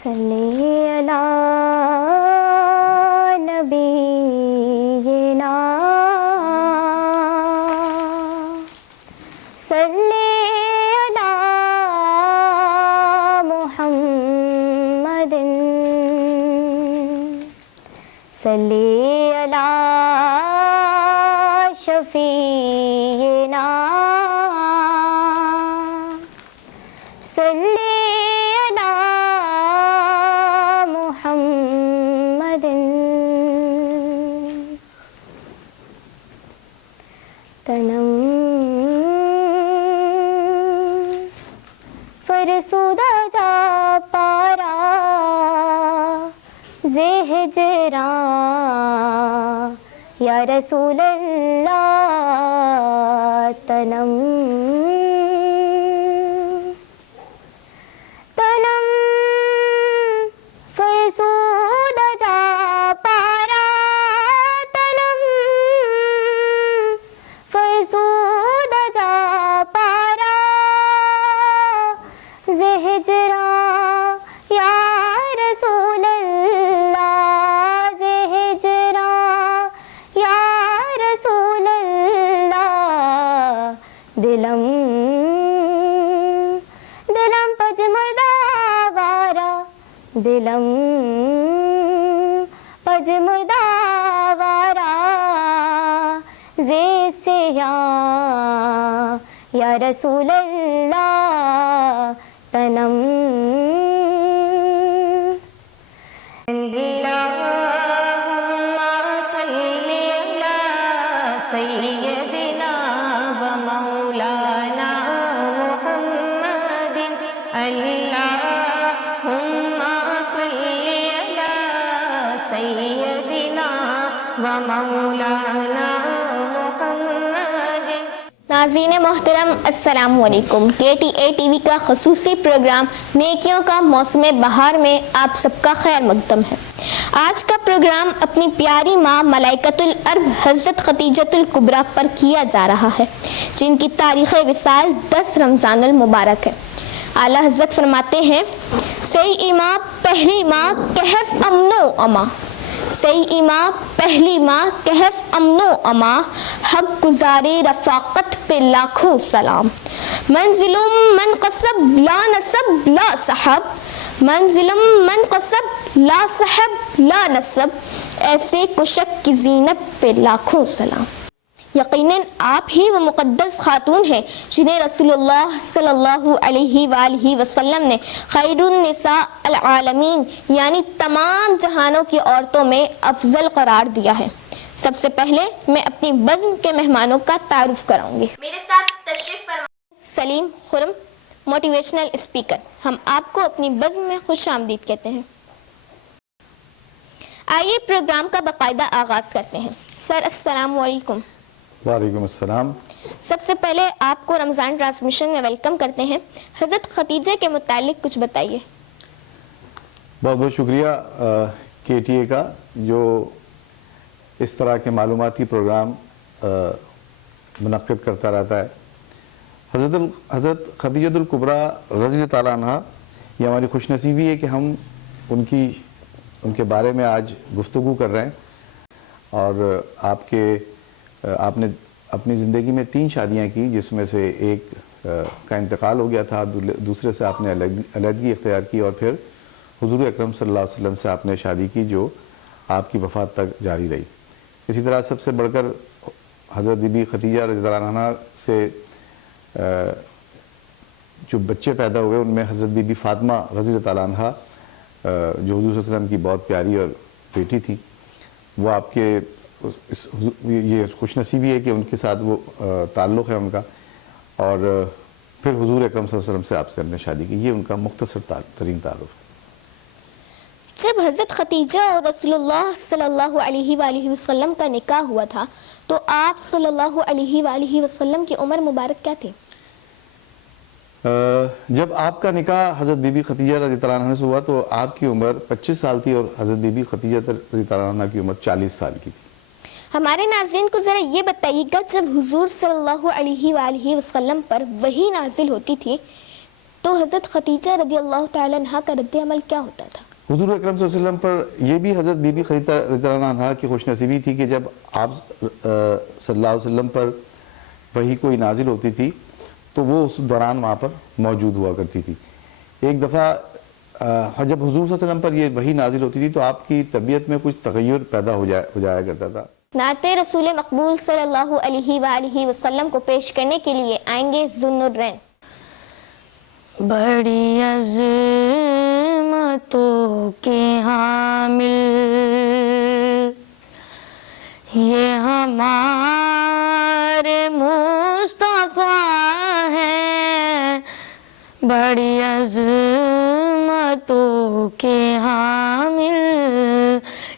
صلی علی نبینا صلی علی محمد صلی علی شفیعنا صلی علی محمد تنم فرسودہ جا پارا ہجراں یا رسول اللہ تنم تنم فرسودہ جا پارا تنم فرسودہ جا پارا ہجراں یا رسول اللہ ہجراں یا رسول اللہ دلم دلم پجمردہ وارا دلم پجمردہ وارا سے یا رسول اللہ تنم اللہم صلی علی سیدنا و مولانا محمد اللہم صلی علی سیدنا و مولانا محمد۔ ناظرین محترم السلام علیکم۔ KTA TV کا خصوصی پروگرام نیکیوں کا موسم بہار میں آپ سب کا خیر مقدم ہے۔ آج کا پروگرام اپنی پیاری ماں ملائکۃ الارب حضرت خدیجۃ الکبریٰ پر کیا جا رہا ہے، جن کی تاریخ وصال 10 رمضان المبارک ہے۔ اعلیٰ حضرت فرماتے ہیں، سی ماں پہلی ماں کہف امن و اما، سی ماں پہلی ماں کہف امن و اما، حق گزارے رفاقت پہ لاکھوں سلام۔ منزلم من قصب لا نسب لا صحب، منزلم من قصب لا صحب لا نسب، ایسے کشک کی زینت پہ لاکھوں سلام۔ یقیناً آپ ہی وہ مقدس خاتون ہیں جنہیں رسول اللہ صلی اللہ علیہ وآلہ وسلم نے خیر النساء العالمین یعنی تمام جہانوں کی عورتوں میں افضل قرار دیا ہے۔ سب سے پہلے میں اپنی بزم کے مہمانوں کا تعارف کراؤں گی۔ میرے ساتھ تشریف فرما سلیم خرم، موٹیویشنل اسپیکر۔ ہم آپ کو اپنی بزم میں خوش آمدید کہتے ہیں۔ آئیے پروگرام کا باقاعدہ آغاز کرتے ہیں۔ سر السلام علیکم۔ وعلیکم السلام۔ سب سے پہلے آپ کو رمضان ٹرانسمیشن میں ویلکم کرتے ہیں۔ حضرت خدیجہ کے متعلق کچھ بتائیے۔ بہت بہت شکریہ KTA کا، جو اس طرح کے معلوماتی پروگرام منعقد کرتا رہتا ہے۔ حضرت خدیجۃ الکبریٰ رضی اللہ تعالیٰ عنہ، یہ ہماری خوش نصیبی ہے کہ ہم ان کے بارے میں آج گفتگو کر رہے ہیں۔ اور آپ نے اپنی زندگی میں 3 شادیاں کی، جس میں سے ایک کا انتقال ہو گیا تھا، دوسرے سے آپ نے علیحدگی اختیار کی، اور پھر حضور اکرم صلی اللہ علیہ وسلم سے آپ نے شادی کی، جو آپ کی وفات تک جاری رہی۔ اسی طرح سب سے بڑھ کر حضرت بی بی خدیجہ رضی اللہ عنہا سے جو بچے پیدا ہوئے، ان میں حضرت بی بی فاطمہ رضی اللہ تعالیٰ عنہا، جو حضور صلی اللہ علیہ وسلم کی بہت پیاری اور بیٹی تھی، وہ آپ کے یہ خوش نصیبی ہے کہ ان کے ساتھ وہ تعلق ہے ان کا، اور پھر حضور اکرم صلی اللہ علیہ وسلم سے آپ سے نے شادی کی۔ یہ ان کا مختصر ترین تعارف ہے۔ جب حضرت خدیجہ اور رسول اللہ صلی اللہ علیہ وآلہ وسلم کا نکاح ہوا تھا تو آپ صلی اللہ علیہ وآلہ وسلم کی عمر مبارک کیا تھی؟ جب آپ کا نکاح حضرت بی بی خدیجہ رضی اللہ عنہا سے ہوا تو آپ کی عمر 25 سال تھی، اور حضرت بی بی خدیجہ رضی اللہ عنہا کی عمر 40 سال کی تھی۔ ہمارے ناظرین کو ذرا یہ بتائیے گا، جب حضور صلی اللہ علیہ وآلہ وسلم پر وحی نازل ہوتی تھی تو تو حضرت خدیجہ رضی اللہ تعالیٰ عنہ کا رد عمل کیا ہوتا تھا؟ حضور اکرم صلی اللہ علیہ وسلم پر یہ بھی حضرت بی بی خدیجہ رضی اللہ عنہا کی خوش نصیبی تھی کہ جب آپ صلی اللہ علیہ وسلم پر وحی کوئی نازل ہوتی تھی تو وہ اس دوران وہاں پر موجود ہوا کرتی تھی. ایک دفعہ جب حضور صلی اللہ علیہ وسلم پر یہ وحی نازل ہوتی تھی تو آپ کی طبیعت میں کچھ تغیر پیدا ہو جایا کرتا تھا. نعت رسول مقبول صلی اللہ علیہ وآلہ وسلم کو پیش کرنے کے لیے آئیں گے ذو النورین. بڑی عظمتوں کے حامل یہ ہمارے مصطفیٰ ہیں، بڑی عظمتوں کے حامل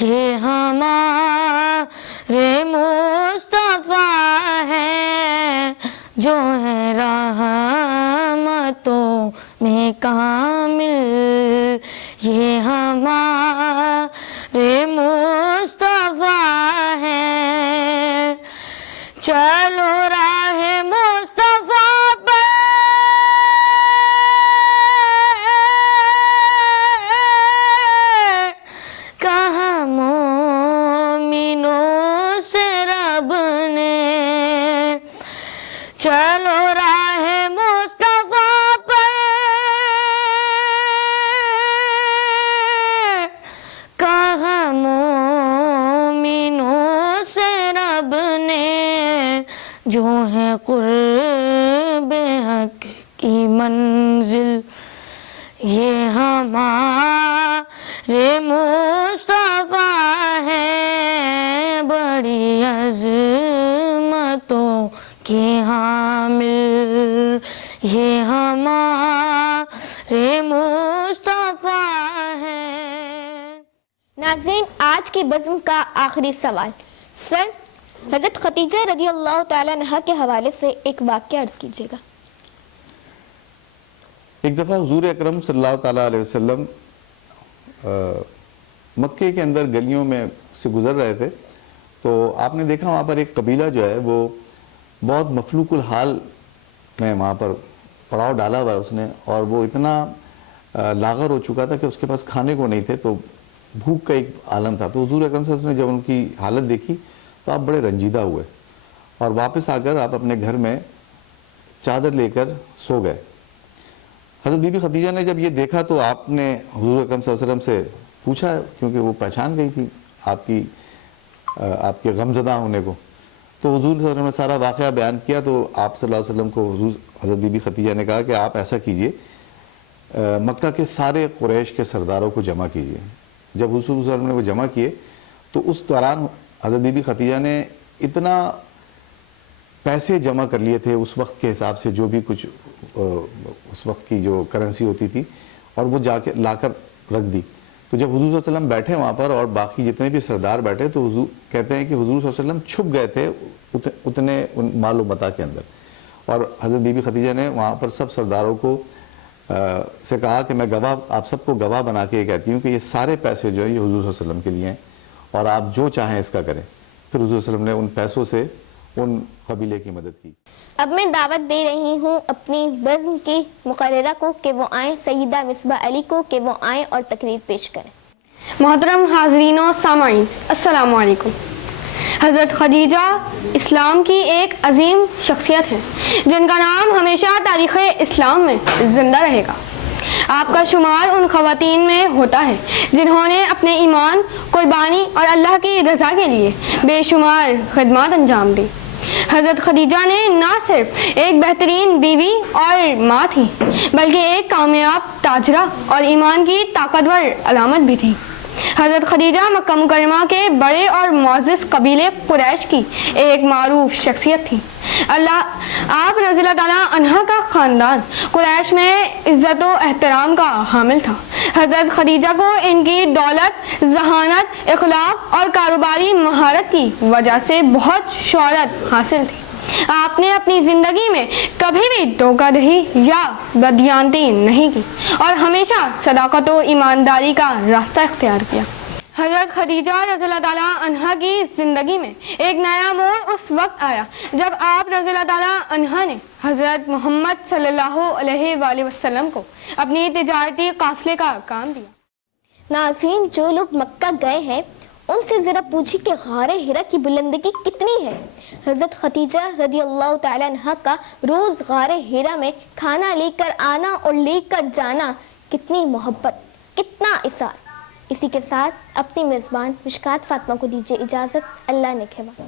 یہ ہمارے مصطفیٰ ہیں، جو ہے رحمتوں میں کامل یہ ہمارے مصطفیٰ ہیں. چلو راہ مصطفیٰ پہ کہا مومنوں سے رب نے، چلو راہ مصطفیٰ پہ کہا مومنوں سے رب نے، جو ہے قرب حق کی منزل یہ ہمارے مصطفیٰ ہیں، بڑی عظمتوں کے حامل یہ ہمارے مصطفیٰ ہیں. ناظرین، آج کی بزم کا آخری سوال. سر، حضرت خدیجہ رضی اللہ تعالیٰ عنہ کے حوالے سے ایک واقعہ عرض کیجیے گا. ایک دفعہ حضور اکرم صلی اللہ تعالیٰ علیہ وسلم مکے کے اندر گلیوں میں سے گزر رہے تھے تو آپ نے دیکھا وہاں پر ایک قبیلہ جو ہے وہ بہت مفلوق الحال میں وہاں پر پڑاؤ ڈالا ہوا ہے اس نے، اور وہ اتنا لاغر ہو چکا تھا کہ اس کے پاس کھانے کو نہیں تھے، تو بھوک کا ایک عالم تھا. تو حضور اکرم صلی اللہ علیہ وسلم نے جب ان کی حالت دیکھی تو آپ بڑے رنجیدہ ہوئے اور واپس آ کر آپ اپنے گھر میں چادر لے کر سو گئے. حضرت بی بی خدیجہ نے جب یہ دیکھا تو آپ نے حضور اکرم صلی اللہ علیہ وسلم سے پوچھا، کیونکہ وہ پہچان گئی تھی آپ کے غمزدہ ہونے کو. تو حضور صلی اللہ علیہ وسلم نے سارا واقعہ بیان کیا تو آپ صلی اللہ علیہ وسلم کو حضرت بی بی خدیجہ نے کہا کہ آپ ایسا کیجئے، مکہ کے سارے قریش کے سرداروں کو جمع کیجئے. جب حضور صلی اللہ علیہ وسلم نے وہ جمع کیے تو اس دوران حضرت بی بی خدیجہ نے اتنا پیسے جمع کر لیے تھے اس وقت کے حساب سے، جو بھی کچھ اس وقت کی جو کرنسی ہوتی تھی، اور وہ جا کے لا کر رکھ دی. تو جب حضور صلی اللہ علیہ وسلم بیٹھے وہاں پر اور باقی جتنے بھی سردار بیٹھے تو حضور کہتے ہیں کہ حضور صلی اللہ علیہ وسلم چھپ گئے تھے اتنے مال و متاع کے اندر، اور حضرت بی بی خدیجہ نے وہاں پر سب سرداروں کو سے کہا کہ میں گواہ، آپ سب کو گواہ بنا کے یہ کہتی ہوں کہ یہ سارے پیسے جو ہیں یہ حضور صلی اللہ علیہ وسلم کے لیے ہیں اور آپ جو چاہیں اس کا کریں. پھر حضور صلی اللہ علیہ وسلم نے ان پیسوں سے ان قبیلے کی مدد کی. اب میں دعوت دے رہی ہوں اپنی بزم کی مقررہ کو کہ وہ آئیں، سیدہ مصباح علی کو کہ وہ آئیں اور تقریر پیش کریں. محترم حاضرین و سامعین، السلام علیکم. حضرت خدیجہ اسلام کی ایک عظیم شخصیت ہیں جن کا نام ہمیشہ تاریخ اسلام میں زندہ رہے گا. آپ کا شمار ان خواتین میں ہوتا ہے جنہوں نے اپنے ایمان، قربانی اور اللہ کی رضا کے لیے بے شمار خدمات انجام دی. حضرت خدیجہ نے نہ صرف ایک بہترین بیوی اور ماں تھی بلکہ ایک کامیاب تاجرہ اور ایمان کی طاقتور علامت بھی تھی. حضرت خدیجہ مکہ مکرمہ کے بڑے اور معزز قبیلے قریش کی ایک معروف شخصیت تھی. آپ رضی اللہ تعالیٰ عنہ کا خاندان قریش میں عزت و احترام کا حامل تھا. حضرت خدیجہ کو ان کی دولت، ذہانت، اخلاق اور کاروباری مہارت کی وجہ سے بہت شہرت حاصل تھی. آپ نے اپنی زندگی میں کبھی بھی دھوکہ دہی یا بددیانتی نہیں کی اور ہمیشہ صداقت و ایمانداری کا راستہ اختیار کیا. حضرت خدیجہ رضی اللہ تعالیٰ عنہا کی زندگی میں ایک نیا موڑ اس وقت آیا جب آپ رضی اللہ تعالیٰ عنہا نے حضرت محمد صلی اللہ علیہ وآلہ وسلم کو اپنی تجارتی قافلے کا کام دیا۔ ناظرین، جو لوگ مکہ گئے ہیں ان سے ذرا پوچھیں کہ غار ہرا کی بلندگی کتنی ہے۔ حضرت خدیجہ رضی اللہ تعالیٰ عنہا کا روز غار ہرا میں کھانا لے کر آنا اور لے کر جانا، کتنی محبت، کتنا اثار۔ اسی کے ساتھ اپنی میزبان مشکات فاطمہ کو دیجیے اجازت۔ اللہ نے کھوا۔